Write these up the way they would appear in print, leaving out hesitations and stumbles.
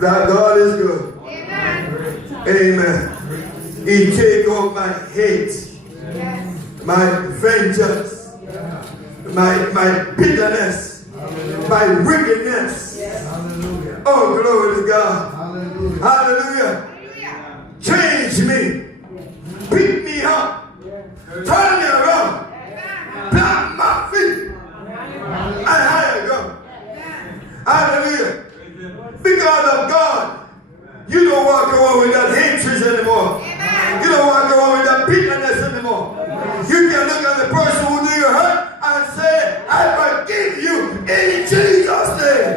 that God is good. Amen. Amen. He take off my hate, my vengeance, my bitterness, my wickedness. Oh, glory to God. Hallelujah. Change me. Pick me up. Turn me around. Plant my feet. And higher go. Hallelujah. Because of God, you don't walk around with that hatred anymore. You don't walk around with that bitterness anymore. You can look at the person who do you hurt and say, I forgive you in Jesus' name.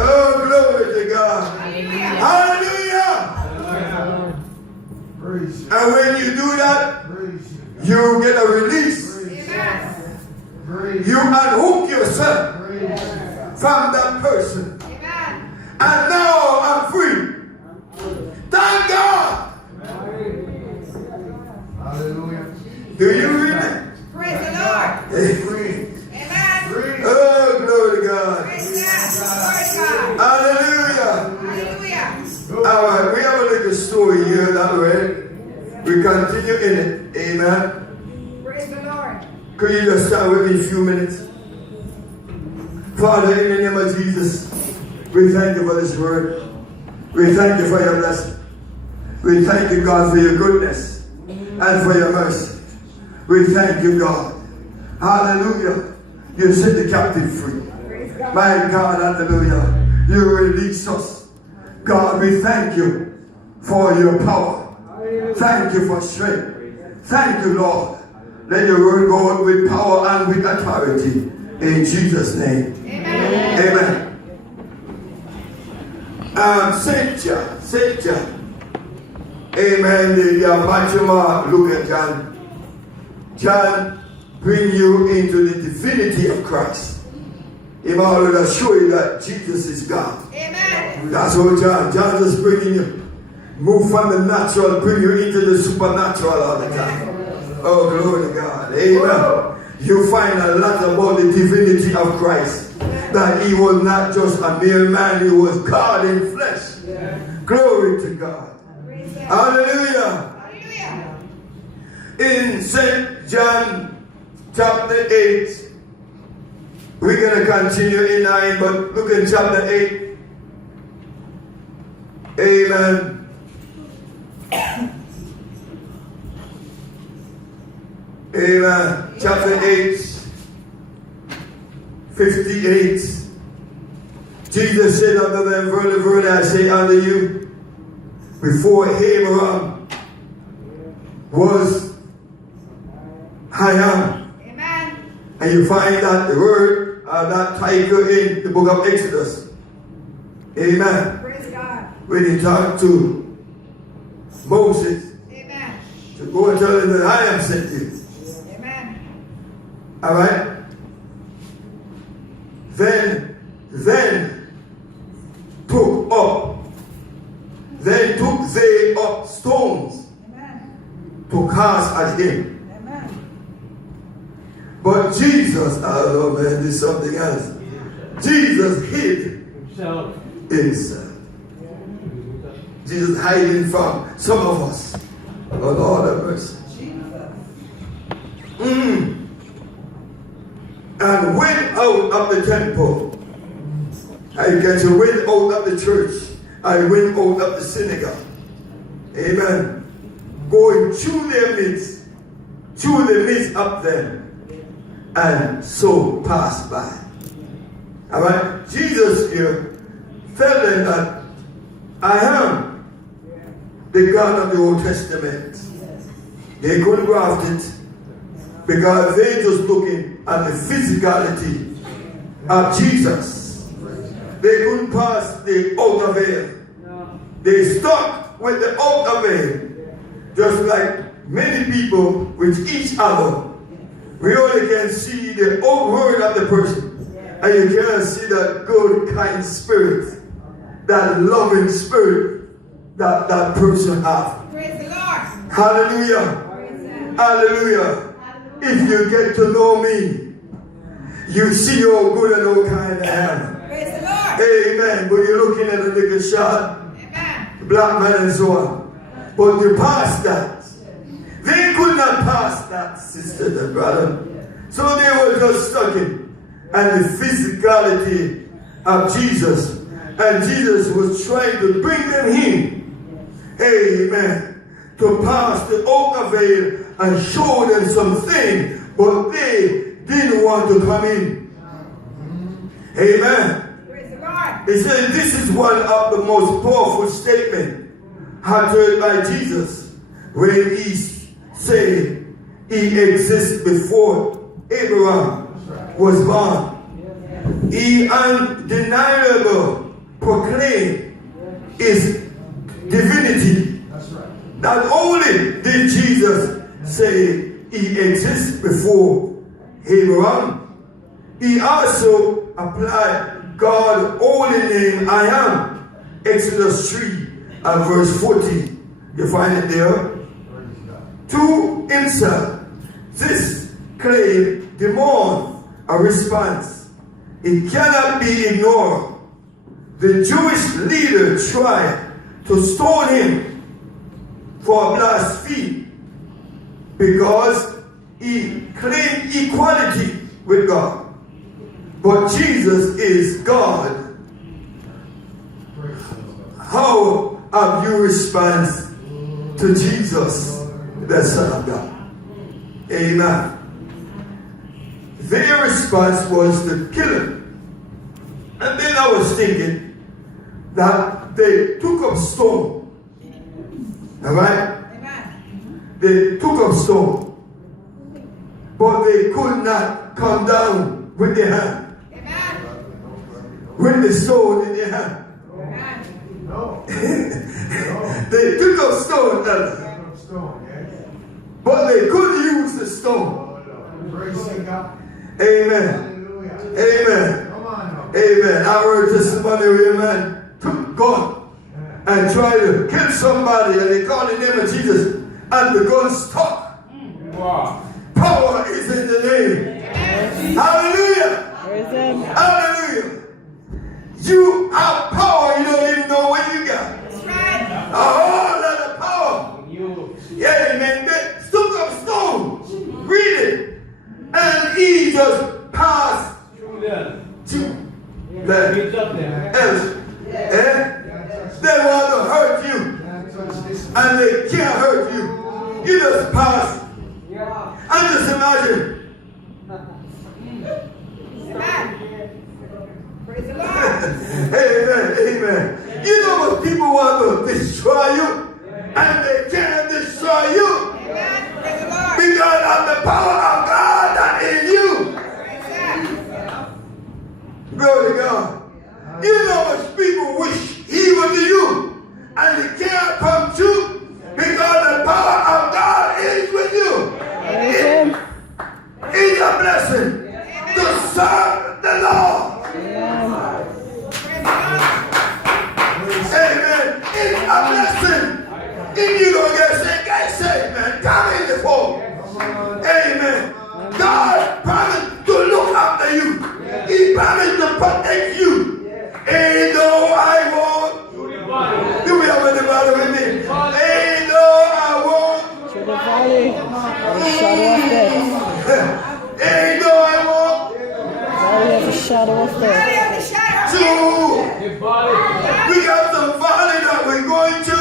Oh, glory to God. Hallelujah. And when you do that, you get a release. You unhook yourself from that person. And now I'm free. Thank God. Hallelujah. Do you read it? Praise the Lord. Free. Amen. Oh, glory to God. Praise God. Hallelujah. Hallelujah. All right, we have a little story here that way. We continue in it. Amen. Praise the Lord. Could you just start with me a few minutes? Father, in the name of Jesus, we thank you for this word. We thank you for your blessing. We thank you, God, for your goodness and for your mercy. We thank you, God. Hallelujah. You set the captive free. My God, hallelujah. You release us. God, we thank you for your power. Thank you for strength. Thank you, Lord. Let your word go out with power and with authority. In Jesus' name. Amen. Saint John. Amen. Matthew, Mark, Luke, and John. John bring you into the divinity of Christ. He will show you that Jesus is God. Amen. That's what John just bringing you. Move from the natural, bring you into the supernatural all the time. Oh, glory to God. Amen. You find a lot about the divinity of Christ. That he was not just a mere man, he was God in flesh. Glory to God. Hallelujah. In St. John chapter 8, we're going to continue in 9, but look in chapter 8. Amen. Amen. Chapter 8, 58. Jesus said unto them, Verily, verily, I say unto you, before Abraham was, I am. Amen. And you find that the word, that title in the book of Exodus. Amen. Praise God. When he talked to Moses, amen, to go and tell him that I am sent you. Amen. All right. Then took they up stones, amen, to cast at him. Amen. But Jesus, oh man, this is something else. Jesus hid himself. Jesus hiding from some of us. Oh Lord have mercy. And went out of the temple. I get to went out of the church. I went out of the synagogue. Amen. Going through their midst, through the midst of them, and so passed by. All right. Jesus here tell them that I am the God of the Old Testament. They couldn't graft it because they just looking at the physicality of Jesus. They couldn't pass the outer veil. They stuck with the outer veil. Just like many people with each other. We only can see the outward of the person. And you can't see that good, kind spirit. That loving spirit that that person has. Praise the Lord. Hallelujah. Hallelujah. If you get to know me, you see how good and how kind I am. Praise the Lord. Amen. But you're looking liquor shop, Amen. black man and so on. But they passed that. They could not pass that, sister and brother. So they were just stuck in and the physicality of Jesus. And Jesus was trying to bring them in. Amen. To pass the outer veil and show them something. But they didn't want to come in. Amen. Praise the Lord. He said this is one of the most powerful statements uttered by Jesus when he said he exists before Abraham was born. He undeniably proclaimed his divinity. Not only did Jesus say he exists before Abraham, he also applied God's holy name, I am. Exodus 3 and verse 14. You find it there? To himself. This claim demands a response. It cannot be ignored. The Jewish leader tried to stone him for blasphemy because he claimed equality with God. But Jesus is God. How have you responded to Jesus, the Son of God? Amen. Their response was to kill him. And then I was thinking that they took up stone. Alright? Amen. They took up stone. But they could not come down with their hand. Amen. With the stone in their hand. Amen. No. They took up stone, but they couldn't use the stone. Praise God. Amen. Hallelujah. Amen. Come on now. Amen. I heard testimony where a man took gun and tried to kill somebody and they called the name of Jesus and the gun stuck. Wow. Power is in the name. Hallelujah. Praise him. Hallelujah. You have power you don't even know what you got. That's right. A whole lot of power. Yeah, man, they took up stone. Read it. And he just passed to the else. They want to hurt you. And they can't hurt you. You just pass. And just imagine. Amen. Praise the Lord. Amen. Amen. You know what people want to destroy you. And they can't destroy you. Amen. Praise the Lord. Because of the power of God that in you. Praise God. Glory to God. You know much people wish evil to you. And they can't come true. Because the power of God is with you. Praise him. It's a blessing to serve the Lord. Praise the Lord. Amen. It's a blessing. If you don't get saved, man, come in the fold. Amen. God promised to look after you. He promised to protect you. Ain't no I won't. Do we have anybody with me? Ain't no I won't. To the valley of the shadow of death. Ain't no I won't. Valley of the shadow of Valley death. of the shadow. Two. We got some valley that we're going to.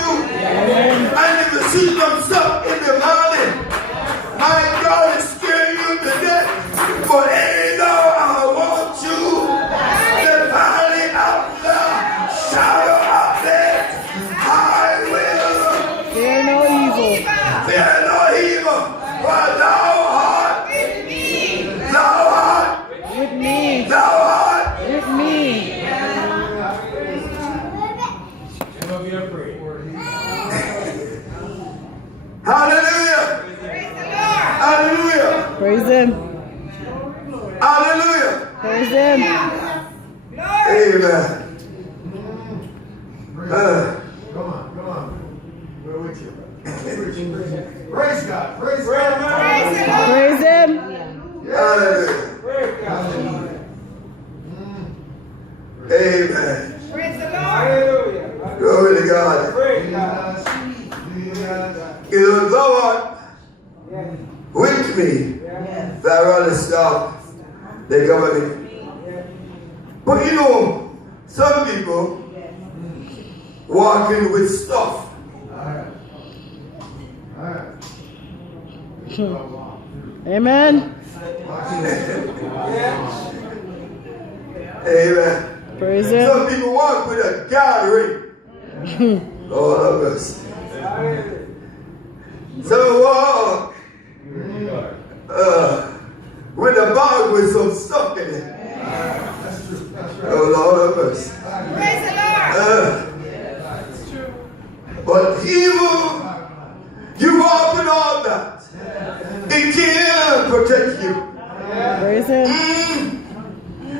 And if you see some stuff in the valley, my God is scaring you to death. But ain't no I want you. The valley of the shadow of death. I will Fear no evil. fear no evil. For thou art, With me. thou art, With me. thou art. With me. Hallelujah. Praise the Lord. Hallelujah. Praise him. Hallelujah. Praise him. Glory. Amen. Come on. We're with you. Praise God. Praise God. Praise the Lord. Praise him. Hallelujah. Amen. Praise the Lord. Glory to God. If thou art with me, thou rather stop the government. But you know, some people walking with stuff. Amen. Amen. Praise Him. Some people walk with a gathering. Lord of us. Some walk with a bag with some stuff in it. Oh Lord of us. Praise the Lord. But evil, you walk with all that. It can't protect you. Praise Him.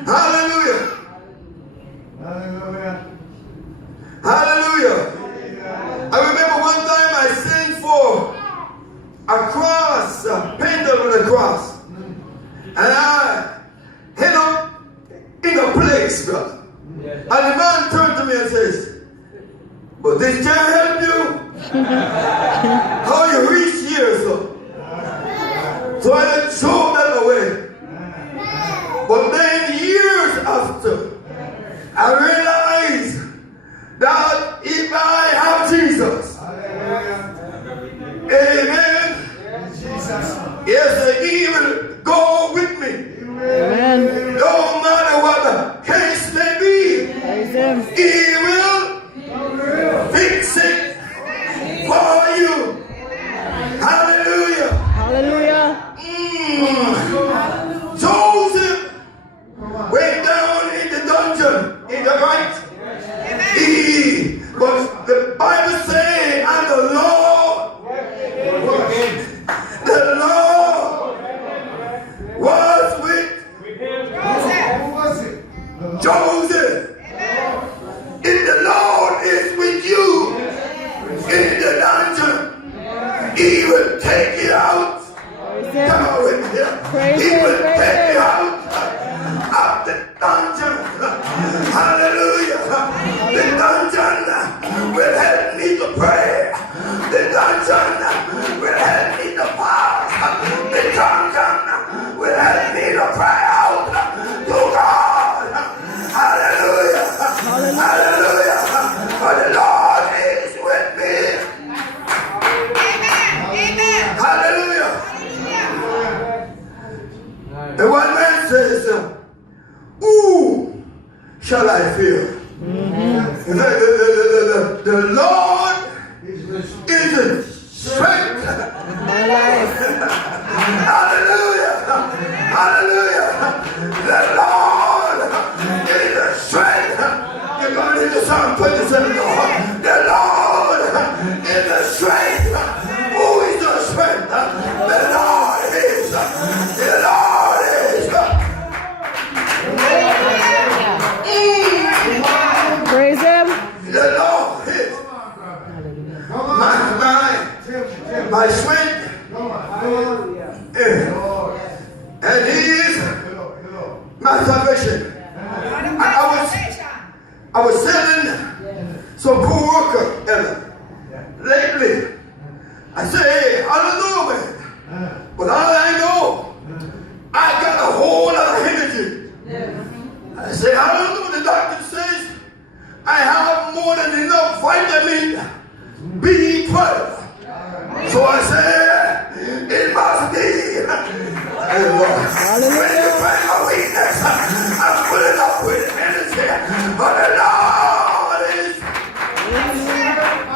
Hallelujah. Hallelujah. I remember one time I sang for a cross, a pendant on a cross. And I hit up in a place, brother. And the man turned to me and says, but this can't help you. How you reach here, so? So I didn't throw that away. But then years after, I realized that if I have Jesus, amen, yes, He will go with me. Amen. No matter what the case may be, Praise Him. He will fix it for you. Hallelujah. Hallelujah. Joseph went down in the dungeon in the night. But the Bible says, and the Lord was with Joseph. If the Lord is with you in the dungeon, He will take you out. Come on with me. He will take you out of the dungeon. Hallelujah. The dungeon will help me to pray. The dungeon will help me to fast. The dungeon will help me to cry out to God. Hallelujah. Hallelujah. For the Lord is with me. Amen. Hallelujah. And one man says, who shall I fear? The Lord is the strength. Hallelujah. Hallelujah. The Lord is the strength. You're going into Psalm 27. The Lord is the strength. Who is the strength? The Lord is. The Lord is. Praise Him. The Lord is my strength. And He is my salvation. I was selling some co-worker lately. I say, hey, I don't know, man. But all I know, I got a whole lot of energy. I say, I don't know. The doctor says I have more than enough vitamin B12. So I say, it must be. When you find my weakness, I'm putting up with energy. But the Lord is,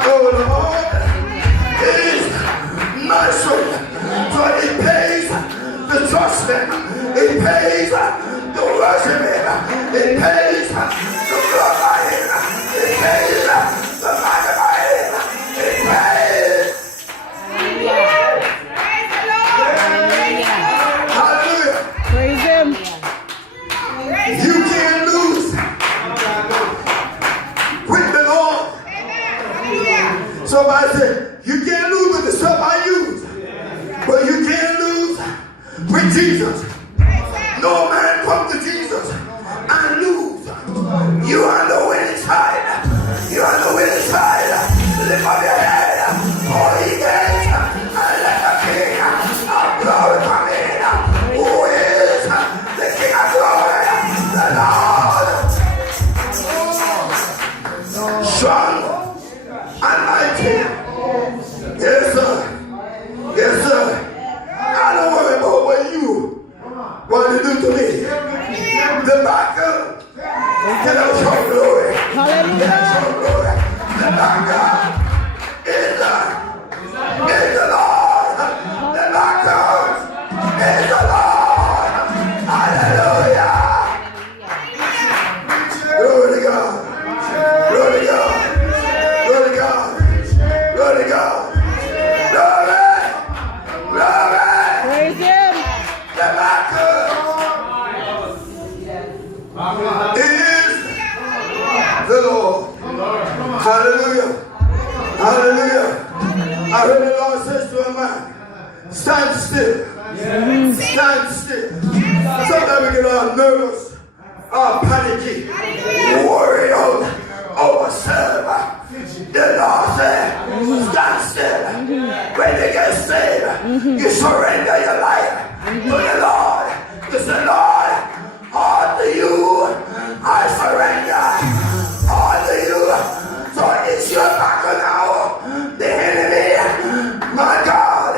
oh Lord, is my strength. So it pays to trust Him. It pays to worship Him. It pays to glorify Him. It pays to magnify Him. It pays. Hallelujah. Praise Him. You can't lose with the Lord. Somebody said, you can't lose with the stuff I use, but you can't lose with Jesus. No man come to Jesus and lose. You are on the winning side. You are on the winning side. strong and mighty. Yes, sir. Yes, sir. I don't worry about what you want to do to me. The battle cannot show glory. Cannot show glory. The battle is the Lord. The battle is the Lord. Hallelujah. Glory to God. Glory to God. Glory to God. Glory to God. Glory. Glory. Praise Him. The battle is the Lord. Hallelujah. Hallelujah. I heard the Lord says to a man, stand still. Stand still. Sometimes we get all nervous, all panicky, worried over serve. The Lord said, stand still. When you get saved, you surrender your life to the Lord. You say, Lord, all to you I surrender. All to you. So it's your battle now. The enemy, my God,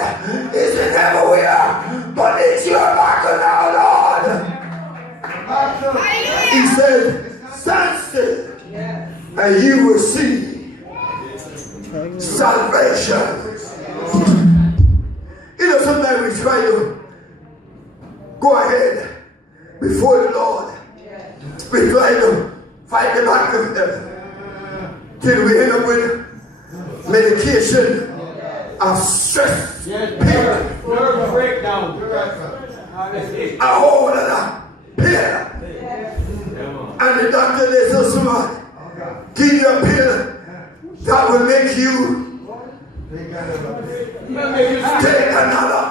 is in everywhere. But it's your battle now, Lord. He said, stand still, and you will see salvation. You know, sometimes we try to go ahead before the Lord. We try to fight the battle till we end up with medication of stress, pain, breakdown. a whole other pill. And the doctor, they so smart, give you a pill that will make you take another.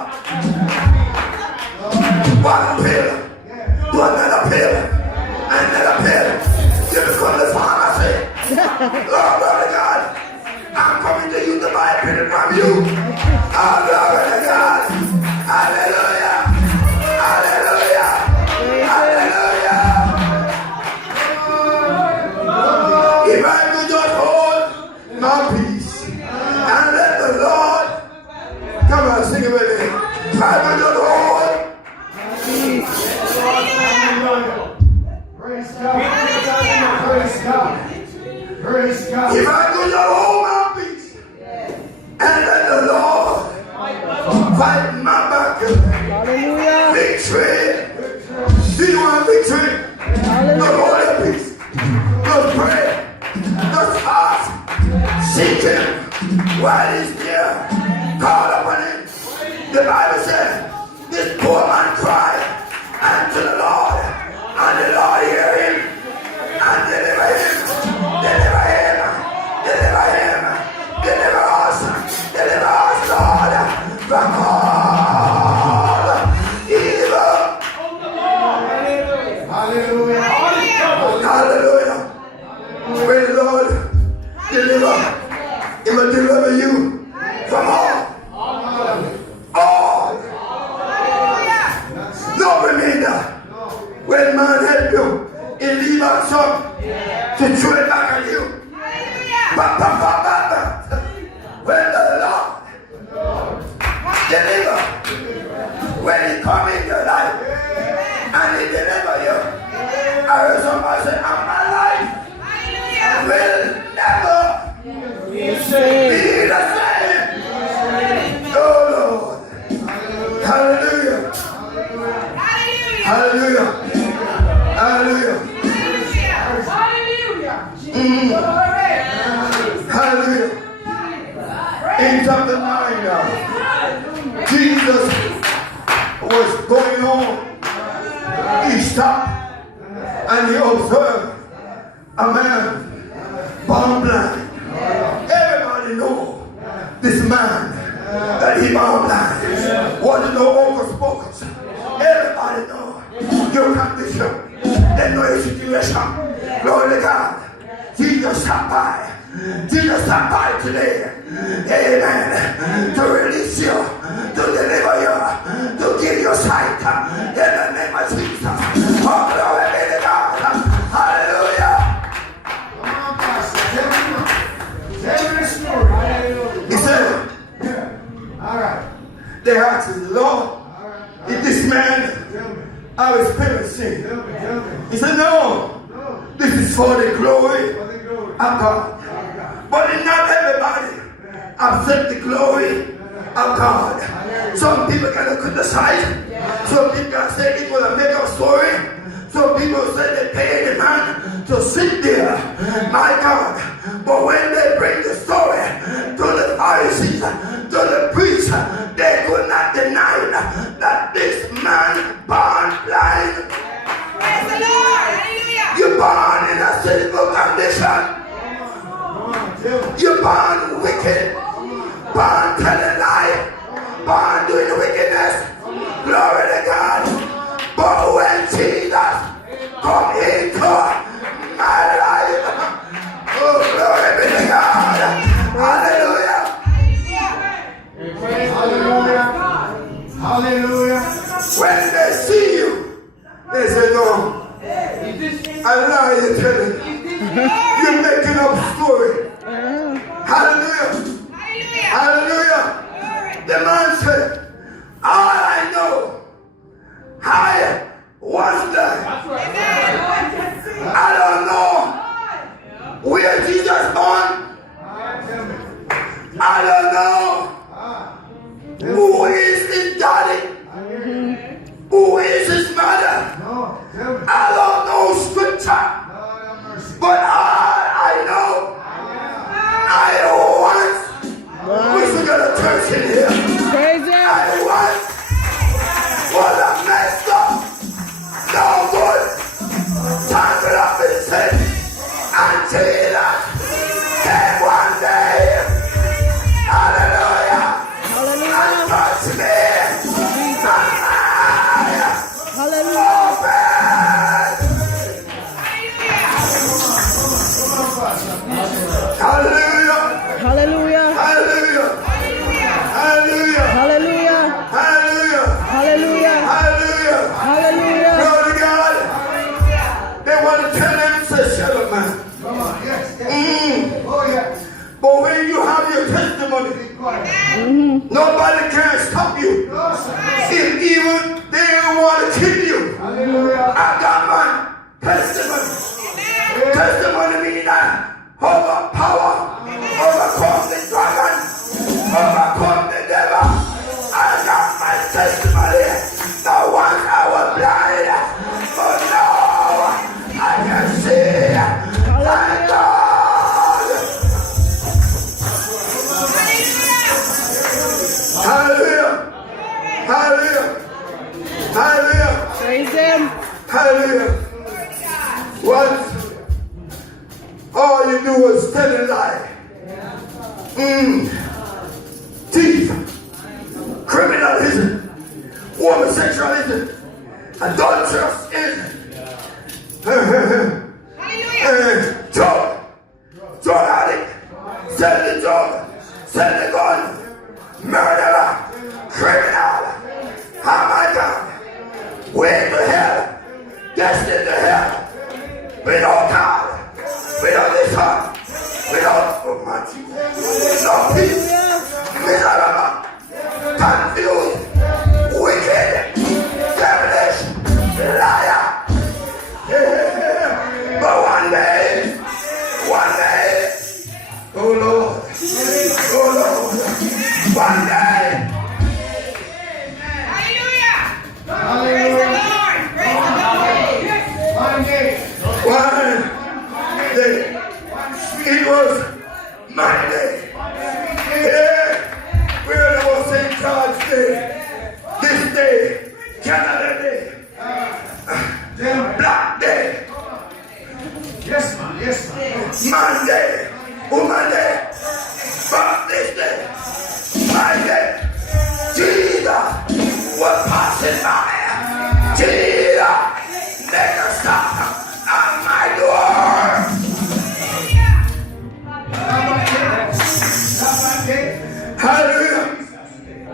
One pill, to another pill, another pill. You become the pharmacy. Oh, brother God, I'm coming to you to buy a pill from you. Oh, glory to God. Hallelujah. Hallelujah. Hallelujah. If I could just hold my peace and let the Lord, come on, sing it with me. If I could just hold Praise God. Praise God. Praise God. if I could just hold my peace and let the Lord fight my battle. Hallelujah. Victory. Do you want victory? Just hold your peace. Just pray. Just ask. Seek Him while He's there. Call upon Him. The Bible says, this poor man cried unto the Lord, and the Lord hear him and deliver him. Deliver him. Deliver him. Deliver us. Deliver us, Lord, from all evil. Hallelujah. Hallelujah. When the Lord deliver, He will deliver you from all. All. No remainder. When man help you, He leave out some to throw it back at you. Ba, ba, ba, ba, ba. When the Lord deliver, when He come in your life and He deliver you, I heard somebody say, and my life will never be the same. Oh Lord. Hallelujah. Hallelujah. Hallelujah. Hallelujah. In chapter 9 now, Jesus was going home. He stopped and He observed a man born blind. Everybody know this man that he born blind. Wasn't no hocus pocus. Everybody know your condition. They know your situation. Glory to God. Jesus stopped by. Jesus stopped by today. Amen. To release you, to deliver you, to give you sight. In the name of Jesus. Oh, glory be to God. Hallelujah. Come on, Pastor. They asked the Lord, if this man Tell me. our spirit sing. Tell me. He said, no, No. this is for the glory For the glory. of God. But not everybody accept the glory of God. Some people can criticize. Some people can say it was a make-up story. Some people say they paid the man to sit there. My God. But when they bring the story to the Pharisees, to the priest, they could not deny that this man born blind. Praise the Lord. Hallelujah. You're born in a sinful condition. Come on, tell me. You're born wicked. Born telling lies. Born doing wickedness. Glory to God. But when Jesus come into my life, oh glory be to God. Hallelujah. Hallelujah. Hallelujah. When they see you, they say, no, I lie you telling. You're making up story. Hallelujah. Hallelujah. Hallelujah. The man said, all I know, I was there. I don't know where Jesus born. Tell me. I don't know who is his daddy, who is his mother. No. Tell me. I don't know scripture, Lord have mercy. but all I know, I once, we should get a church in here. Praise him. I once was a messed up, no good, tangled up in sin, and Jesus came one day, hallelujah, and touched me, and I Hallelujah. hallelujah, Hallelujah. hallelujah, hallelujah, Hallelujah. hallelujah, Hallelujah. hallelujah. Hallelujah. Glory to God. They want to tell them, say, shut up, man. Come on. Yes. Oh, yes. But when you have your testimony, Be quiet. nobody can stop you. No, sir. If even they want to kill you, Hallelujah. I got my testimony. Testimony means that overpower, overcome the dragon, overcome the devil. I got my testimony. Now once I was blind, but now I can see. Thank God. Hallelujah. Hallelujah. Hallelujah. Praise him. Hallelujah. Once all you do was tell a lie. Thief, criminalism, homosexualism, adulterousism, drug addict, sell the drug, sell the gun, murderer, criminal. Oh my God. Way to hell, destined to hell, without God, without the Son, without Almighty, no peace, miserable, confused, wicked, devilish, liar. But one day, oh Lord, one day, Praise the Lord. Praise the Lord. One day. one day, it was my day. Yeah, we're the St. George Day. This day, Canada Day, Black Day, Yes, man. Yes, man. Man Day, Woman Day, Baptist Day, my day. Jesus was passing by. Jesus, make a stop at my door. Hallelujah.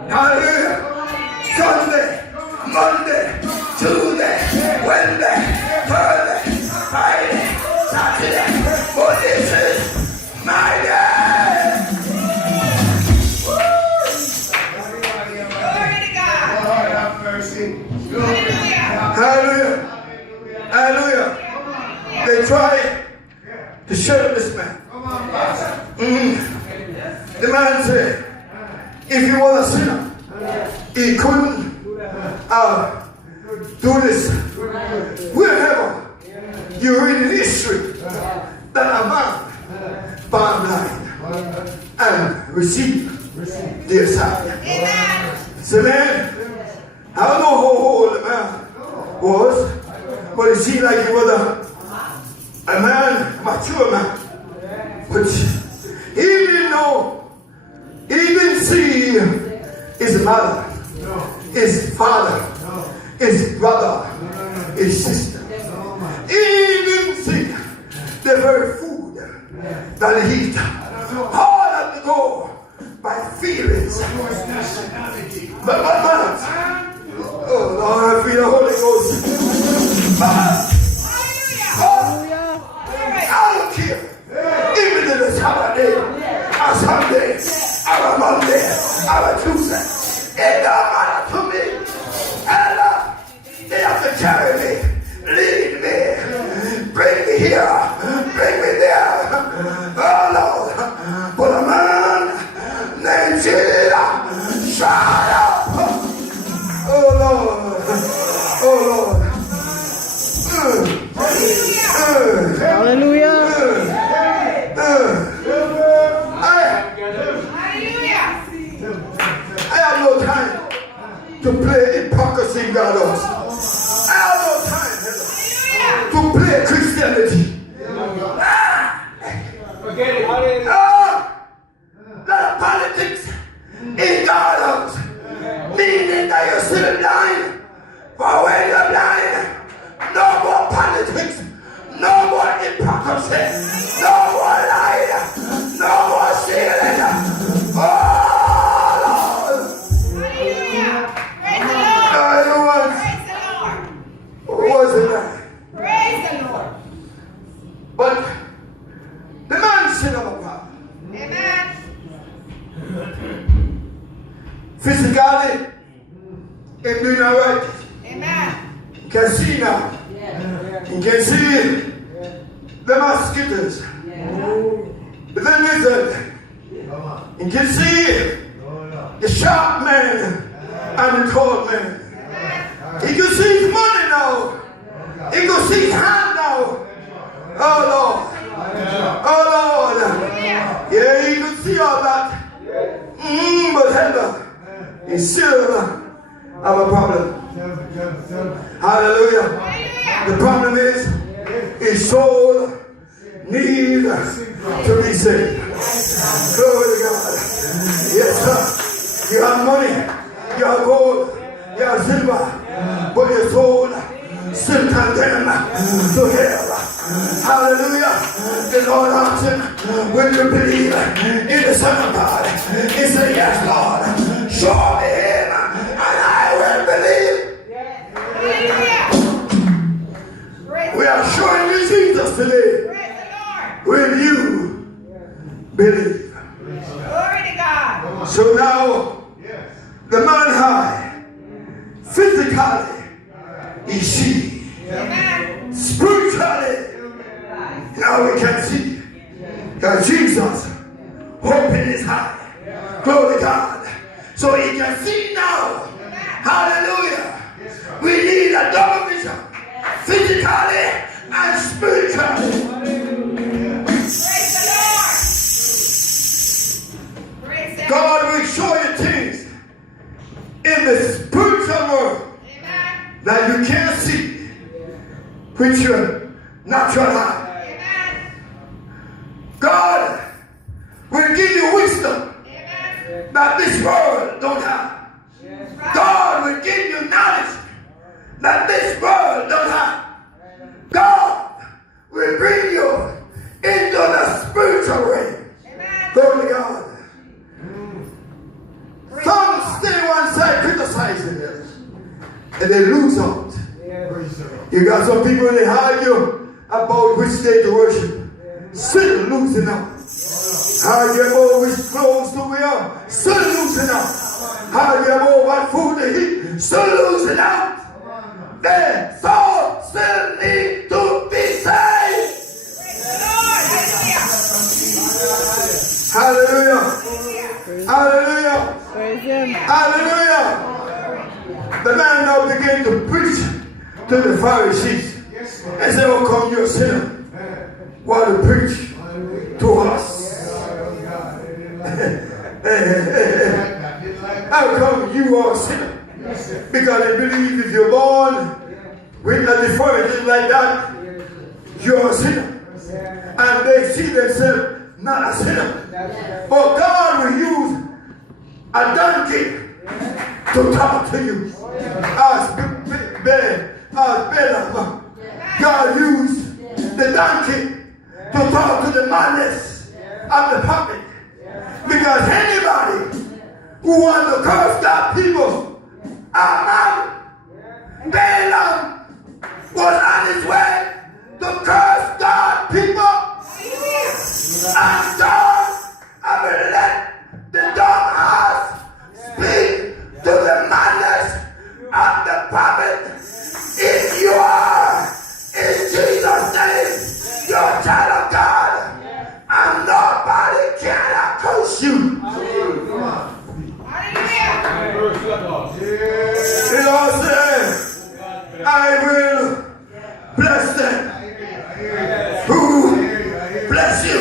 Hallelujah. Sunday, Monday, Tuesday, Wednesday, Thursday, Friday, Saturday. But this is my day. Come on, Pastor. The man said, if he was a sinner, he couldn't do this. Wherever you read in history that a man found blind and received the assignment. So man, I don't know how old the man was, but it seemed like he was a man, a mature man. But he didn't know, he didn't see his mother, his father, his brother, his sister. He didn't see the very food that he eat. All had to go by feelings. But oh Lord, I feel the Holy Ghost. I don't care. Even if it's Saturday, or Sunday, or a Monday, or a Tuesday, it don't matter to me. And they have to carry me, lead me, bring me here, bring me there. Oh Lord, but a man named Jesus, shut up. Oh Lord, oh Lord. Hallelujah. I have no time to play hypocrisy, God. I have no time to play Christianity. Forget it. That politics in God's meaning that you're still blind. For when you're blind, no more politics, no more hypocrisy, no more lying, no more stealing. Oh Lord! Hallelujah! Praise the Lord! Praise the Lord! Who wasn't that? Praise the Lord! But the man said of a problem. Amen! Physically, him doing all right. Amen! You can see now. You can see the mosquitoes, the lizard. You can see the sharp man and the cold man. You can see his money now. You can see his hand now. Oh Lord. Oh Lord. Yeah, you can see all that. But Heather, he still have a problem. Hallelujah. The problem is his soul needs to be saved. Glory to God. Yes, sir. You have money, you have gold, you have silver, but your soul still condemned to hell. Hallelujah. The Lord asked him, will you believe in the Son of God? He said, yes, Lord. Show me him, and I will believe. We are showing you Jesus today. Will you believe? Glory to God! So now, the man high, physically, he see. Amen! Spiritually, now we can see that Jesus opened his eye. Glory to God. So he can see now. Hallelujah. We need a double vision, physically and spiritually. Praise the Lord! Praise the God will show you things in the spiritual world Amen! that you can't see with your natural eye. Amen! God will give you wisdom Amen! that this world don't have. God will give you knowledge that this world don't have. God will bring you into the spiritual realm. Amen! Glory to God. Some stay one side criticizing this, and they lose out. You got some people that argue about which day to worship, still losing out. Argue about which clothes to wear, still losing out. Argue about what food to eat, still losing out. Their soul still need to be saved. Praise the Lord! Hallelujah! Hallelujah. Hallelujah. Praise him. Hallelujah. The man now began to preach to the Pharisees and said, "Oh, come, you're a sinner." While to preach to us. How come you are a sinner? Because they believe if you're born with a deformity like that, you're a sinner. And they see themselves not a sinner. But God will use a donkey to talk to you. As Balaam, God used the donkey to talk to the madness of the puppet. Because anybody who wants to curse God people are mad. Balaam was on his way to curse God people. And God, I will let the dumb house speak to the madness of the puppet. If you are, in Jesus' name, you're a child of God, and nobody can accuse you. The Lord said, I will bless them who bless you.